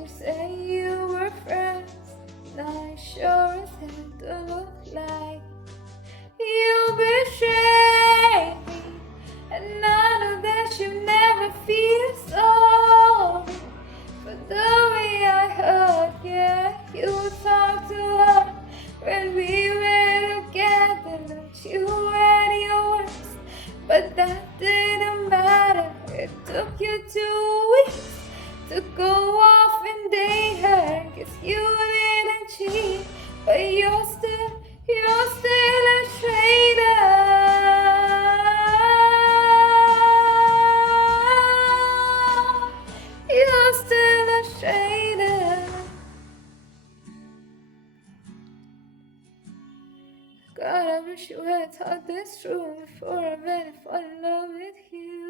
you say you were friends, I sure as hell don't look like you betrayed me. And I know that you never feel sorry for the way I hurt. Yeah, you talked to her when we were together. Don't you at your worst, but that didn't matter. It took you 2 weeks to go off and date her. 'Cause you didn't cheat, but you're still a traitor. You're still a traitor. God, I wish you had thought this through before I really fall in love with you.